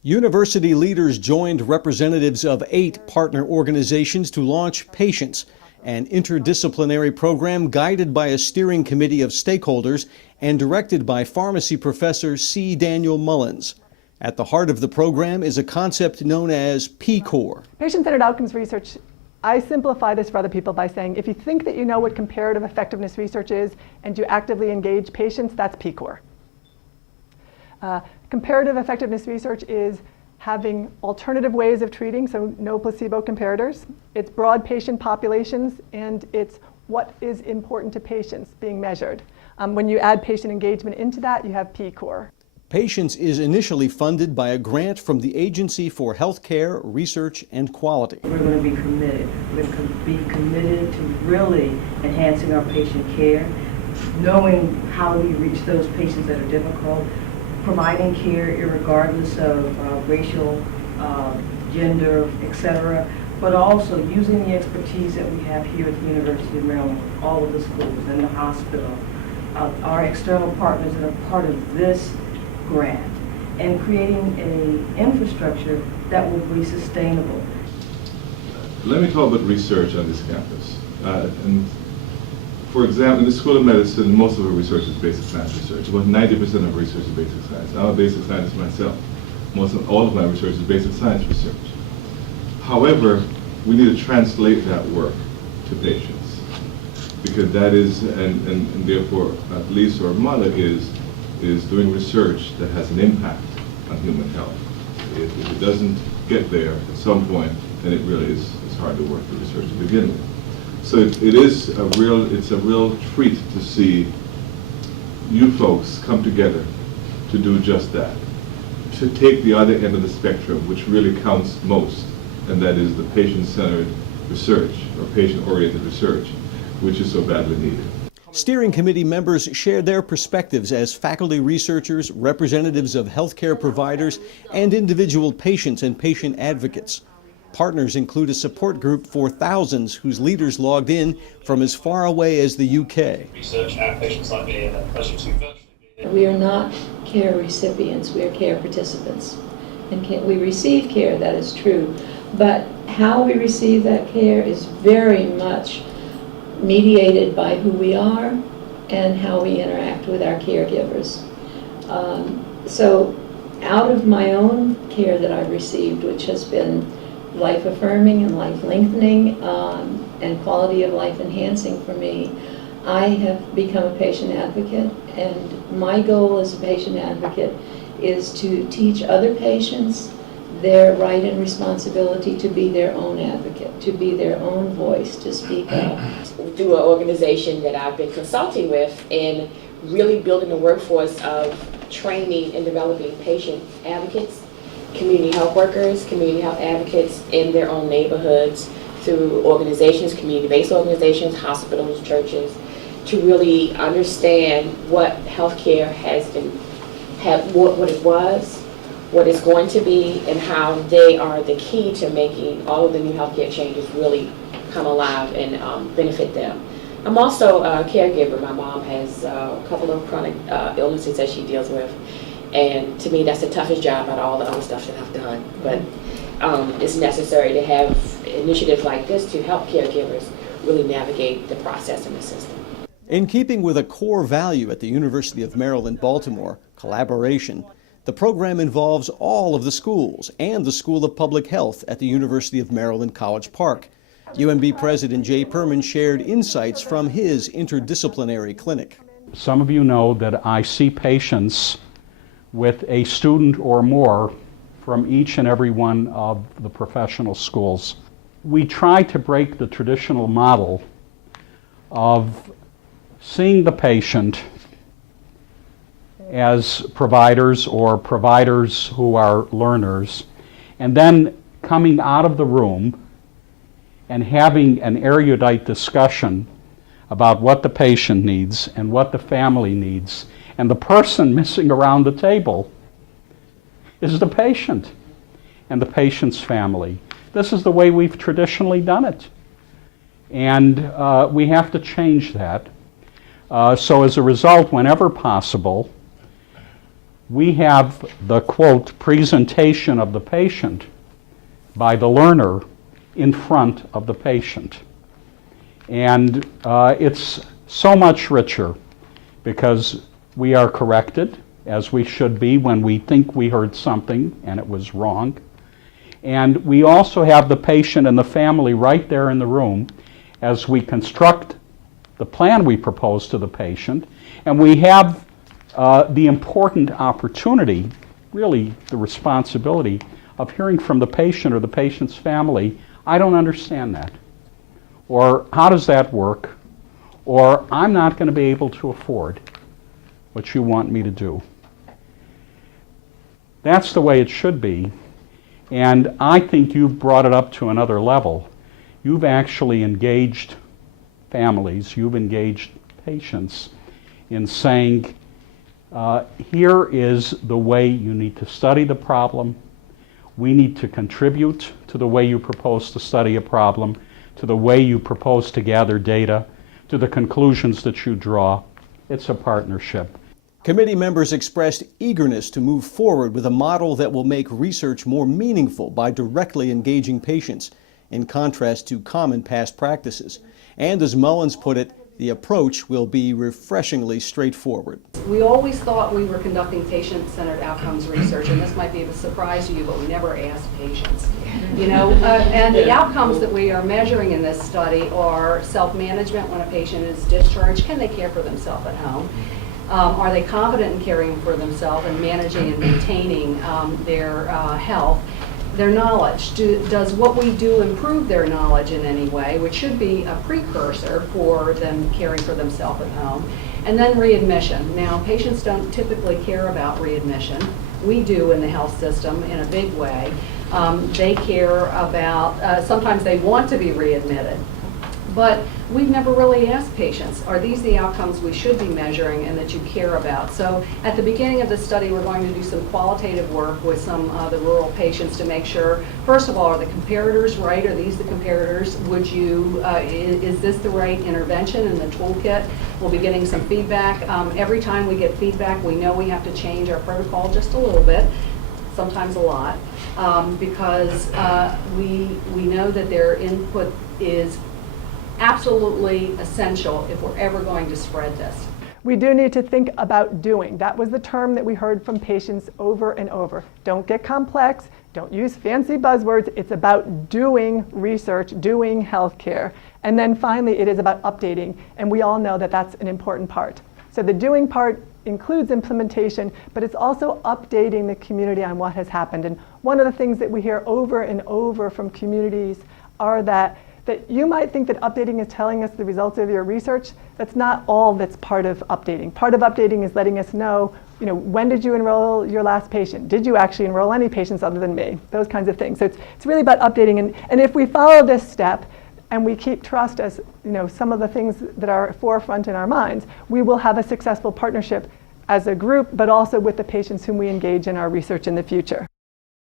University leaders joined representatives of 8 partner organizations to launch Patients, an interdisciplinary program guided by a steering committee of stakeholders and directed by pharmacy professor C. Daniel Mullins. At the heart of the program is a concept known as P-Core. Patient-centered outcomes research, I simplify this for other people by saying if you think that you know what comparative effectiveness research is and you actively engage patients, that's P-Core. Comparative effectiveness research is having alternative ways of treating, so no placebo comparators. It's broad patient populations, and it's what is important to patients being measured. When you add patient engagement into that, you have P-Core. Patients is initially funded by a grant from the Agency for Healthcare, Research, and Quality. We're going to be committed. We're going to be committed to really enhancing our patient care, knowing how we reach those patients that are difficult, providing care irregardless of racial, gender, etc., but also using the expertise that we have here at the University of Maryland, all of the schools and the hospital, our external partners that are part of this grant, and creating an infrastructure that will be sustainable. Let me talk about research on this campus. For example, in the School of Medicine, most of our research is basic science research. About 90% of research is basic science. I'm a basic scientist myself. All of my research is basic science research. However, we need to translate that work to patients, because that is, and therefore, Lisa or Mala is doing research that has an impact on human health. If it doesn't get there at some point, then it really is hard to work the research to begin with. So it's a real treat to see you folks come together to do just that, to take the other end of the spectrum, which really counts most, and that is the patient-centered research, or patient-oriented research, which is so badly needed. Steering committee members shared their perspectives as faculty researchers, representatives of healthcare providers, and individual patients and patient advocates. Partners include a support group for thousands whose leaders logged in from as far away as the UK. Research at patients like me, and a pleasure to virtually be here. We are not care recipients, we are care participants. And we receive care, that is true, but how we receive that care is very much mediated by who we are and how we interact with our caregivers. So out of my own care that I've received, which has been life affirming and life lengthening and quality of life enhancing for me, I have become a patient advocate, and my goal as a patient advocate is to teach other patients their right and responsibility to be their own advocate, to be their own voice, to speak up. Through an organization that I've been consulting with in really building a workforce of training and developing patient advocates, community health workers, community health advocates in their own neighborhoods, through organizations, community-based organizations, hospitals, churches, to really understand what healthcare has been, what it was, what it's going to be, and how they are the key to making all of the new healthcare changes really come alive and benefit them. I'm also a caregiver. My mom has a couple of chronic illnesses that she deals with, and to me that's the toughest job out of all the other stuff that I've done. But it's necessary to have initiatives like this to help caregivers really navigate the process and the system. In keeping with a core value at the University of Maryland, Baltimore, collaboration, the program involves all of the schools and the School of Public Health at the University of Maryland College Park. UMB President Jay Perman shared insights from his interdisciplinary clinic. Some of you know that I see patients with a student or more from each and every one of the professional schools. We try to break the traditional model of seeing the patient as providers or providers who are learners, and then coming out of the room and having an erudite discussion about what the patient needs and what the family needs, and the person missing around the table is the patient and the patient's family. This is the way we've traditionally done it, and we have to change that. So as a result, whenever possible, we have the, quote, presentation of the patient by the learner in front of the patient. And it's so much richer because we are corrected, as we should be when we think we heard something and it was wrong. And we also have the patient and the family right there in the room as we construct the plan we propose to the patient. And we have the important opportunity, really the responsibility, of hearing from the patient or the patient's family, I don't understand that. Or how does that work? Or I'm not going to be able to afford what you want me to do. That's the way it should be. And I think you've brought it up to another level. You've actually engaged families, you've engaged patients in saying, here is the way you need to study the problem. We need to contribute to the way you propose to study a problem, to the way you propose to gather data, to the conclusions that you draw. It's a partnership. Committee members expressed eagerness to move forward with a model that will make research more meaningful by directly engaging patients, in contrast to common past practices. And as Mullins put it, the approach will be refreshingly straightforward. We always thought we were conducting patient-centered outcomes research, and this might be a surprise to you, but we never asked patients. And the outcomes that we are measuring in this study are self-management when a patient is discharged. Can they care for themselves at home? Are they confident in caring for themselves and managing and maintaining their health? Their knowledge. Does what we do improve their knowledge in any way, which should be a precursor for them caring for themselves at home? And then readmission. Now, patients don't typically care about readmission. We do in the health system in a big way. They care about, sometimes they want to be readmitted. But we've never really asked patients, are these the outcomes we should be measuring and that you care about? So at the beginning of the study, we're going to do some qualitative work with some of the rural patients to make sure, first of all, are the comparators right? Are these the comparators? Would you, is this the right intervention in the toolkit? We'll be getting some feedback. Every time we get feedback, we know we have to change our protocol just a little bit, sometimes a lot, because we know that their input is absolutely essential if we're ever going to spread this. We do need to think about doing. That was the term that we heard from patients over and over. Don't get complex, don't use fancy buzzwords. It's about doing research, doing healthcare. And then finally, it is about updating. And we all know that that's an important part. So the doing part includes implementation, but it's also updating the community on what has happened. And one of the things that we hear over and over from communities are that you might think that updating is telling us the results of your research. That's not all that's part of updating. Part of updating is letting us know, when did you enroll your last patient? Did you actually enroll any patients other than me? Those kinds of things. So it's really about updating. And if we follow this step and we keep trust as some of the things that are forefront in our minds, we will have a successful partnership as a group, but also with the patients whom we engage in our research in the future.